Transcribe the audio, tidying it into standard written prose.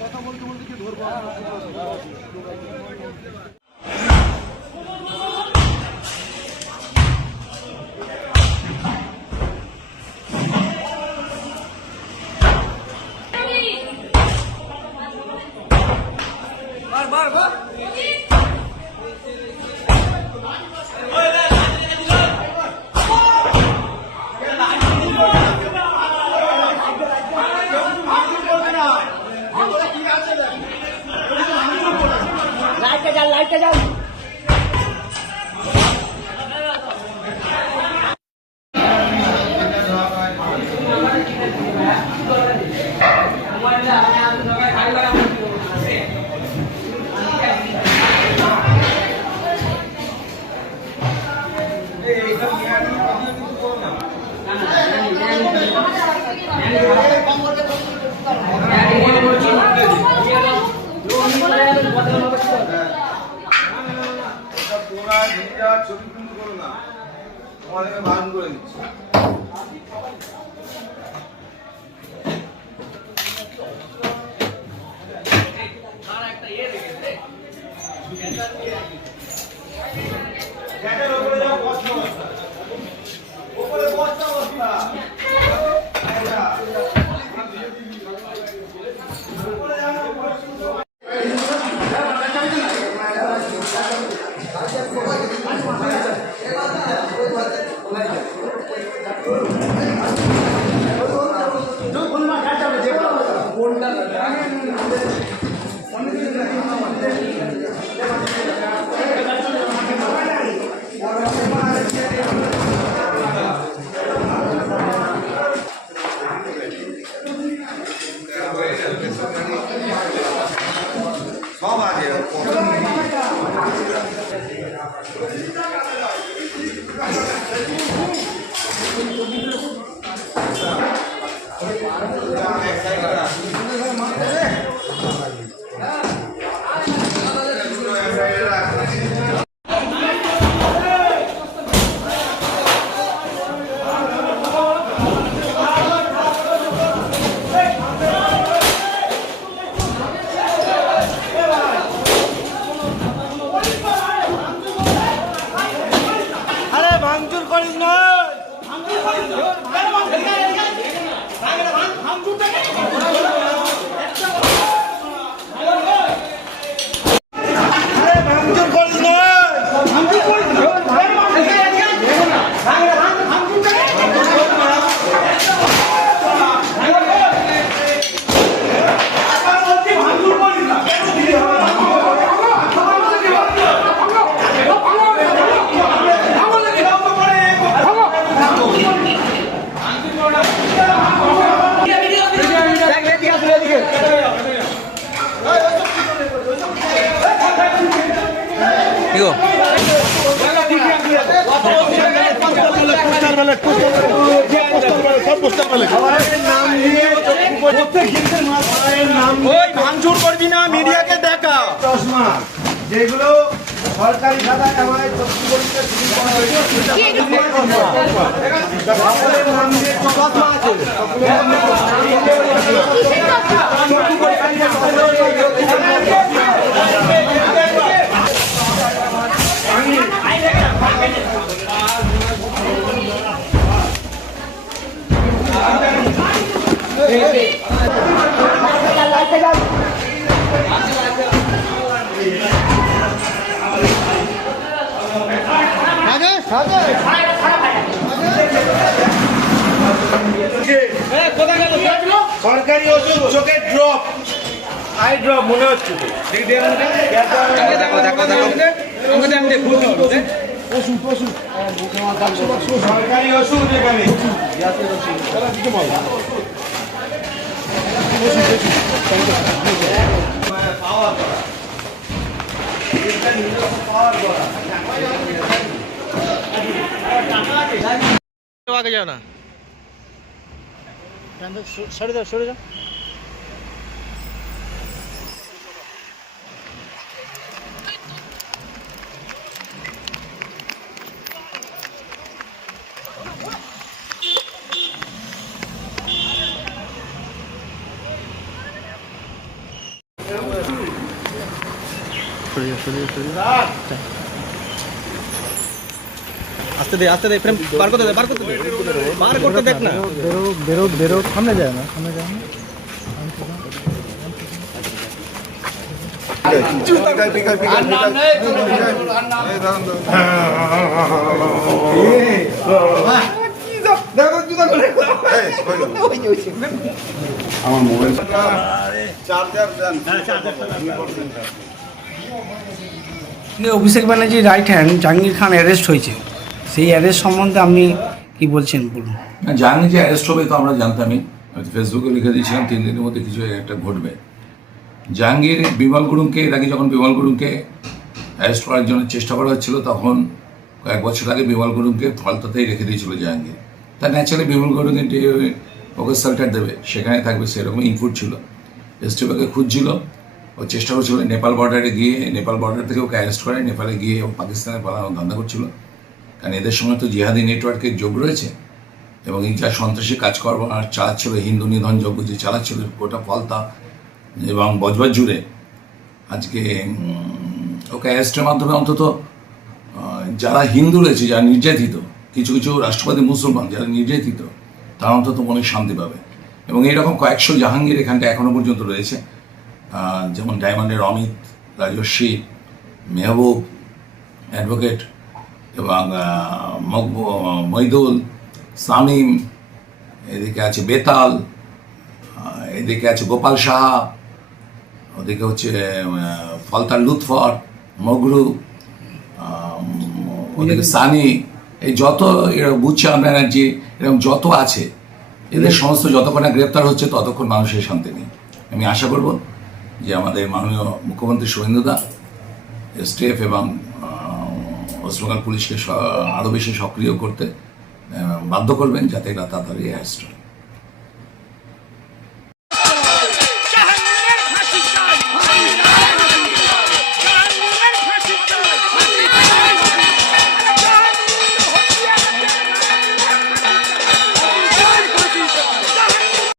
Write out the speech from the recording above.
কথা বলতে বলতে কি ধরবো? লাইটটা যাও। ছবি প্রিন্ট করো না, তোমাদেরকে বারণ করে দিচ্ছি। সব আছে ভাঙচুর করবি না, মিডিয়াকে দেখা চশমা যেগুলো সরকারি খাতায় আমাদের সরকারি ওষুধ চোখের ড্রপ, আই ড্রপ মনে হচ্ছে সরকারি ওষুধ এখানে আগে যাও না, সরে যাও সরে যাও। সরে যা সরে যা সরে যা আস্তে দে প্রেম বার করতে দে বার করতে দেখ না বেরো সামনে যায় না আমার mobile Abhishek Banerjee right hand Jahangir খান অ্যারেস্ট হয়েছে, সেই অ্যারেস্ট সম্বন্ধে আপনি কি বলছেন বলুন। না, জাহাঙ্গীর যে অ্যারেস্ট হবে তো আমরা জানতামই, হয়তো ফেসবুকে লিখে দিয়েছিলাম 3 দিনের মধ্যে কিছু একটা ঘটবে। জাহাঙ্গীর বিমল গুরুংকে এর আগে যখন বিমল গুরুংকে অ্যারেস্ট করার জন্য চেষ্টা করা হচ্ছিল তখন কয়েক বছর আগে বিমল গুরুংকে ফলতাতেই রেখে দিয়েছিল জাহাঙ্গীর। তার ন্যাচারালি বিমল গুরুং ওকে সেল্টার দেবে, সেখানে থাকবে সেরকম ইনপুট ছিল। এসটিএফকে খুঁজছিল, ও চেষ্টা করছিল নেপাল বর্ডারে গিয়ে, নেপাল বর্ডার থেকে ওকে অ্যারেস্ট করে নেপালে গিয়ে ও পাকিস্তানে পালানোর ধান্দা করছিল। কারণ এদের সঙ্গে তো জিহাদি নেটওয়ার্কের যোগ রয়েছে এবং এই যা সন্ত্রাসী কাজকর্ম চালাচ্ছিল, হিন্দু নিধন যজ্ঞ যে চালাচ্ছিল গোটা ফলতা এবং বজবজ জুড়ে, আজকে ওকে অ্যারেস্টের মাধ্যমে অন্তত যারা হিন্দু রয়েছে, যারা নির্যাতিত, কিছু কিছু রাষ্ট্রবাদী মুসলমান যারা নির্যাতিত, তারা অন্তত মনে শান্তি পাবে। এবং এইরকম কয়েকশো জাহাঙ্গীর এখানটা এখনও পর্যন্ত রয়েছে, যেমন ডায়মন্ডের অমিত, রাজস্বী, মেহবুব, অ্যাডভোকেট এবং মইদুল, সামিম, এদিকে আছে বেতাল, এদিকে আছে গোপাল সাহা, ওদিকে হচ্ছে ফলতার লুৎফর, মগরু, ওদিকে সানি, এই যত বুচ্চান ব্যানার্জি এরকম যত আছে, এদের সমস্ত যতক্ষণ না গ্রেপ্তার হচ্ছে ততক্ষণ মানুষের শান্তি নেই। আমি আশা করব যে আমাদের মাননীয় মুখ্যমন্ত্রী শুভেন্দুদা এসটিএফ এবং ওয়েস্ট বেঙ্গল পুলিশকে আরও বেশি সক্রিয় করতে বাধ্য করবেন যাতে এরা তাড়াতাড়ি অ্যারেস্ট হয়।